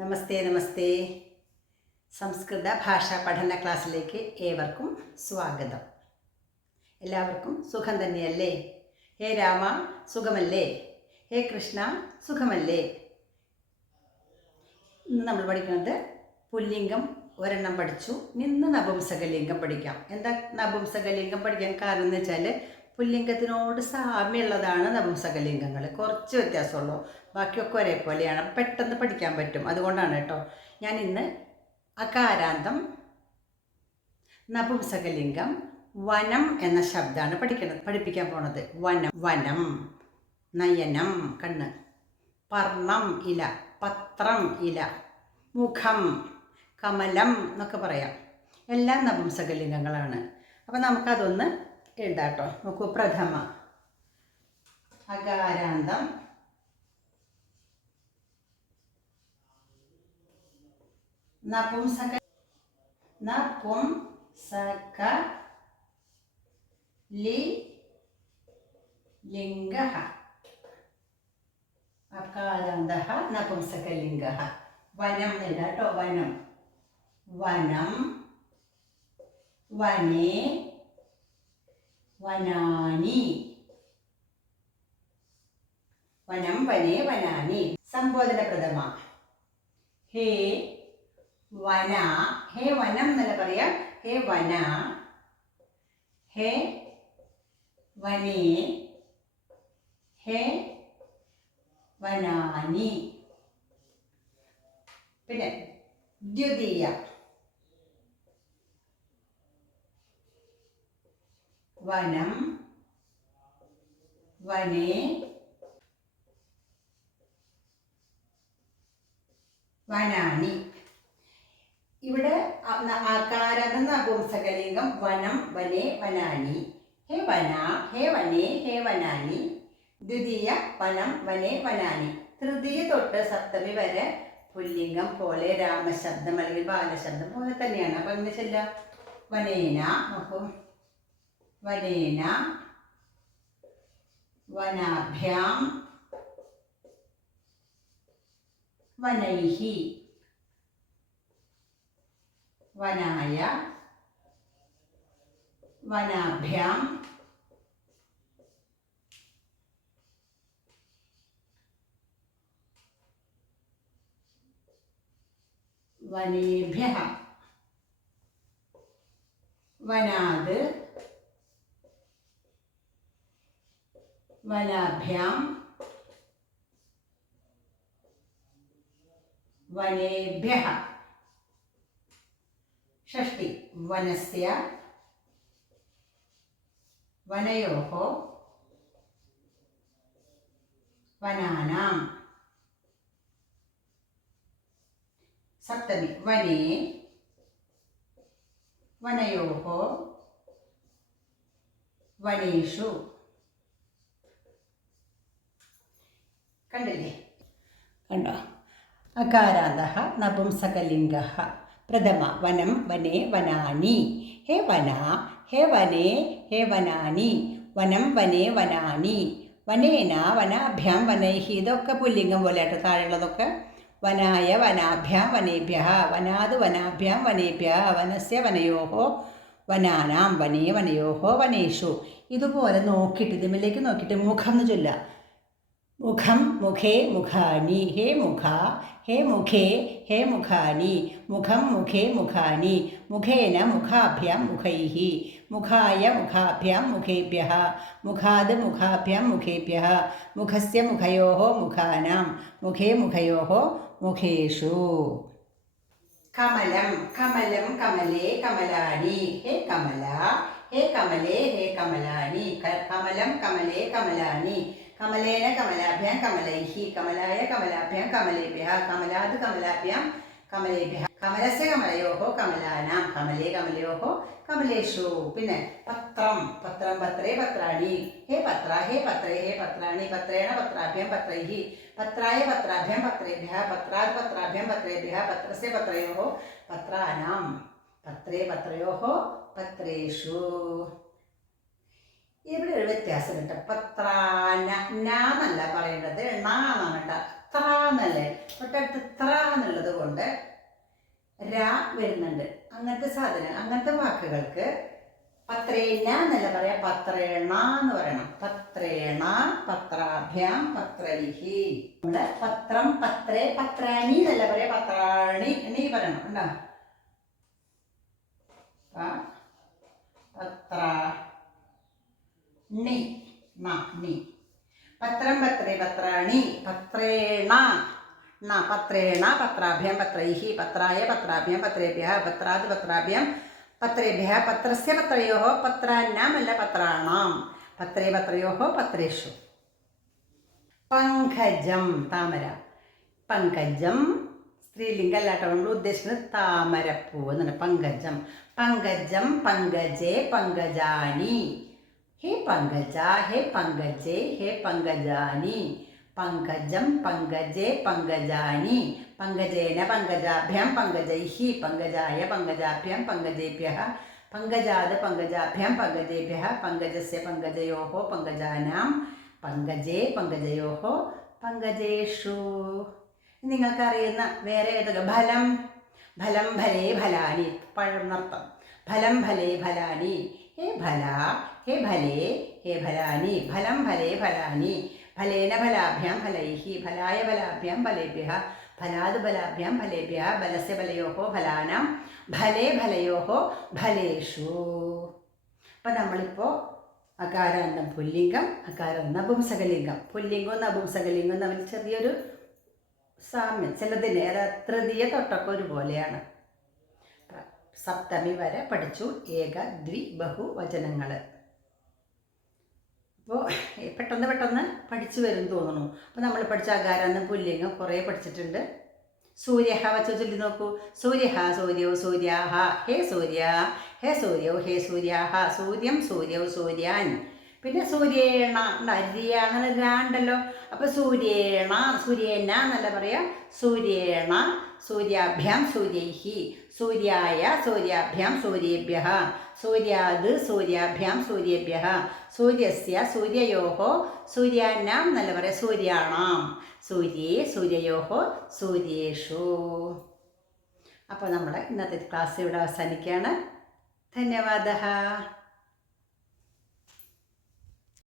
നമസ്തേ നമസ്തേ. സംസ്കൃത ഭാഷാ പഠന ക്ലാസ്സിലേക്ക് ഏവർക്കും സ്വാഗതം. എല്ലാവർക്കും സുഖം തന്നെയല്ലേ? ഹേ രാമ സുഖമല്ലേ? ഹേ കൃഷ്ണ സുഖമല്ലേ? ഇന്ന് നമ്മൾ പഠിക്കുന്നത് പുല്ലിംഗം ഒരെണ്ണം പഠിച്ചു. ഇന്ന് നപുംസകലിംഗം പഠിക്കാം. എന്താ നപുംസകലിംഗം പഠിക്കാൻ കാരണം എന്ന് വെച്ചാൽ പുല്ലിംഗത്തിനോട് സാമ്യമുള്ളതാണ് നപുംസകലിംഗങ്ങൾ. കുറച്ച് വ്യത്യാസമുള്ളൂ, ബാക്കിയൊക്കെ ഒരേപോലെയാണ്, പെട്ടെന്ന് പഠിക്കാൻ പറ്റും. അതുകൊണ്ടാണ് കേട്ടോ ഞാൻ ഇന്ന് അകാരാന്തം നപുംസകലിംഗം വനം എന്ന ശബ്ദമാണ് പഠിപ്പിക്കാൻ പോണത്. വനം, വനം, നയനം കണ്ണ്, പർണം ഇല, പത്രം ഇല, മുഖം, കമലം എന്നൊക്കെ പറയാം. എല്ലാം നപുംസകലിംഗങ്ങളാണ്. അപ്പം നമുക്കതൊന്ന് എഴുതാട്ടോ. നോക്കൂ, പ്രഥമ അകാരാന്തം നപുംസക ലിംഗഃ. അകാരാന്തഃ നപുംസകലിംഗഃ. വനം എഴുതാട്ടോ. വനം, വനം, വനേ, വനാനി. വനം, വനേ, വനാനി. സംബോധന പ്രഥമ. ഹേ വന. ഹേ വനം എന്നല്ല പറയാം. ഹേ വന, ഹേ വനേ, ഹേ വനാനി. പിന്നെ ദ്വിതീയ വനം, വനേ, വനാനി. ഇവിടെ ആകാരാന്തം നപുംസകലിംഗം വനം, വനേ, വനാനി. ഹേ വന, ഹേ വനേ, ഹേ വനാനി. ദ്വിതീയ വനം, വനേ, വനാനി. തൃതീയ തൊട്ട് സപ്തമി വരെ പുല്ലിംഗം പോലെ രാമശബ്ദം അല്ലെങ്കിൽ ബാലശബ്ദം പോലെ തന്നെയാണ്. അപ്പം എങ്ങനെ ചെല്ലാം? വനേന. നോക്കൂ, വനേന, വനാഭ്യാം, വനൈഹി, വനായ, വനാഭ്യാം, വനേഭ്യഃ, വനാത്, വനാഭ്യാം, വനേഭ്യഃ. ഷഷ്ടി വനസ്യ, വനയോഃ, വനാനാം. സപ്തമി വനേ, വനയോഃ, വനേഷു. കണ്ടില്ലേ? കണ്ടോ? അകാരാന്തഃ നപുംസകലിംഗഃ. പ്രഥമ വനം, വനേ, വനാനി. ഹേ വന, ഹേ വനേ, ഹേ വനാനി. വനം, വനേ, വനാനി. വനേന, വനാഭ്യാം, വനൈഹി. ഇതൊക്കെ പുല്ലിംഗം പോലെ ആട്ടോ താഴെയുള്ളതൊക്കെ. വനായ, വനാഭ്യാം, വനേഭ്യഃ. വനാത്, വനാഭ്യാം, വനേഭ്യഃ. വനസ്യ, വനയോഃ, വനാനാം. വനേ, വനയോഃ, വനേഷു. ഇതുപോലെ നോക്കിയിട്ട് ഇതിലേക്ക് നോക്കിയിട്ട് മുഖം എന്ന് ചൊല്ലുക. മുഖം, മുഖേ, മുഖാനി. ഹേ മുഖ, ഹേ മുഖേ, ഹേ മുഖാനി. മുഖം, മുഖേ, മുഖാനി. മുഖേന, മുഖാഭ്യാം, മുഖൈഹി. മുഖായ, മുഖാഭ്യാം, മുഖേഭ്യഃ. മുഖാത്, മുഖാഭ്യാം, മുഖേഭ്യഃ. മുഖസ്യ, മുഖയോഃ, മുഖാനാം. മുഖേ, മുഖയോഃ, മുഖേഷു. കമലം, കമലം, കമലേ, കമലാനി. ഹേ കമല, ഹേ കമലേ, ഹേ കമലാനി. കമലം, കമലേ, കമലാനി. കമലേന, കമലാഭ്യാം, കമലൈഹി. കമലായ, കമലാഭ്യാം, കമലേഭ്യഃ. കമലാത്, കമലാഭ്യാം, കമലേഭ്യഃ. കമലസ്യ, കമലയോഃ, കമലാനാം. കമലേ, കമലയോഃ, കമലേഷു. പിന്നെ പത്രം, പത്രം, പത്രേ, പത്രാണി. ഹേ പത്ര, ഹേ പത്രേ, ഹേ പത്രാണി. പത്രേണ, പത്രാഭ്യാം, പത്രൈഹി. പത്രായ, പത്രാഭ്യാം, പത്രേഭ്യഃ. പത്രാത്, പത്രാഭ്യാം, പത്രേഭ്യഃ. പത്രസ്യ, പത്രയോഃ, പത്രാനാം. പത്രേ, പത്രയോഃ, പത്രേഷു. ഇവിടെ ഒരു വ്യത്യാസം കേട്ടോ. പത്രാന എന്നല്ല പറയേണ്ടത്, എന്നാണ് കേട്ടോ. ത്ര എന്നല്ലേ. തൊട്ടടുത്ത് ത്ര എന്നുള്ളത് വരുന്നുണ്ട്. അങ്ങനത്തെ സാധനം, അങ്ങനത്തെ വാക്കുകൾക്ക് പത്രേന എന്നല്ല പറയാ, പത്രേണ എന്ന് പറയണം. പത്രേണ, പത്രാഭ്യാം, പത്രൈഹി. നമ്മുടെ പത്രം, പത്രേ, പത്രാണി എന്നല്ല പറയാ, പത്രാണി എന്നീ പറയണം. ഉണ്ടോ? പത്രാണി, ണി. പത്രം, പത്രേ, പത്രാണി, പത്രേണ, പത്രേണ, പത്രാഭ്യാം, പത്രൈഹി, പത്രായ, പത്രാഭ്യാം, പത്രേഭ്യഃ, പത്രാത്, പത്രാഭ്യാം, പത്രേഭ്യഃ, പത്രസ്യ, പത്രയോഃ, പത്രാനാം അല്ല പത്രാണാം, പത്രേ, പത്രയോഃ, പത്രേഷു. പങ്കജം, താമര. പങ്കജം സ്ത്രീലിംഗം അല്ലാട്ടോ, നമ്മൾ ഉദ്ദേശിക്കുന്നത് താമരപ്പൂവ് എന്നാണ്. പങ്കജം. പങ്കജം, പങ്കജേ, പങ്കജാനി. ഹേ പങ്കജ, ഹേ പങ്കജേ, ഹേ പങ്കജാനി. പങ്കജം, പങ്കജേ, പങ്കജാനി. പങ്കജേന, പങ്കജാഭ്യാം, പങ്കജൈഹി, പങ്കജായ, പങ്കജാഭ്യാം, പങ്കജേഭ്യഃ, പങ്കജാത്, പങ്കജാഭ്യാം, പങ്കജേഭ്യഃ, പങ്കജസ്യ, പങ്കജയോഃ, പങ്കജാനാം, പങ്കജേ, പങ്കജയോഃ, പങ്കജേഷു. നിങ്ങൾക്കറിയുന്ന വേറെ ഏതൊക്കെ? ഫലം, ഫലം ഫലേ ഫലാനി, പഴം നർത്തം. ഫലം ഫലേ ഫലാനി. ഹേ ഫല, ഹേ ഫലേ, ഹേ ഫലാനി. ഫലം ഫലേ ഫലാനി. ഫലേന ഫലാഭ്യാം ഫലൈഹി, ഫലായ ഫലാഭ്യാം ഫലേഭ്യഃ, ഫലാത് ഫലാഭ്യാം ഫലേഭ്യഃ, ഫലസ്യ ഫലയോഃ ഫലാനാം, ഫലേ ഫലയോഃ ഫലേഷു. അപ്പം നമ്മളിപ്പോൾ അകാരാന്തം പുല്ലിംഗം, അകാരം നപുംസകലിംഗം. പുല്ലിംഗവും നപുംസകലിംഗവും തമ്മിൽ ചെറിയൊരു സാമ്യം, ചിലതിന് തൃതീയ തൊട്ടൊക്കെ ഒരുപോലെയാണ്. സപ്തമി വരെ പഠിച്ചു. ഏക, ദ്വി, ബഹു വചനങ്ങൾ. അപ്പോൾ പെട്ടെന്ന് പഠിച്ചു വരും തോന്നുന്നു. അപ്പോൾ നമ്മൾ പഠിച്ച അകാരാന്തം പുല്ലിംഗം കുറേ പഠിച്ചിട്ടുണ്ട്. സൂര്യഹ വച്ച് ചൊല്ലി നോക്കൂ. സൂര്യഹ, സൂര്യോ, സൂര്യാഹ. ഹേ സൂര്യ, ഹേ സൂര്യോ, ഹേ സൂര്യാഹ. സൂര്യം, സൂര്യൗ, സൂര്യാൻ. പിന്നെ സൂര്യേണ, അരിയാണ് രാണ്ടല്ലോ. അപ്പോൾ സൂര്യേണ, സൂര്യേന എന്നല്ല പറയാം, സൂര്യേണ, സൂര്യാഭ്യാം, സൂര്യൈഹി, സൂര്യായ, സൂര്യാഭ്യാം, സൂര്യേഭ്യഃ, സൂര്യാത്, സൂര്യാഭ്യാം, സൂര്യേഭ്യഃ, സൂര്യസ്യ, സൂര്യയോഃ, സൂര്യാനാം എന്നല്ല പറയാം, സൂര്യാണാം, സൂര്യേ, സൂര്യയോഃ, സൂര്യേഷു. അപ്പോൾ നമ്മുടെ ഇന്നത്തെ ക്ലാസ് ഇവിടെ അവസാനിക്കുകയാണ്. ധന്യവാദः.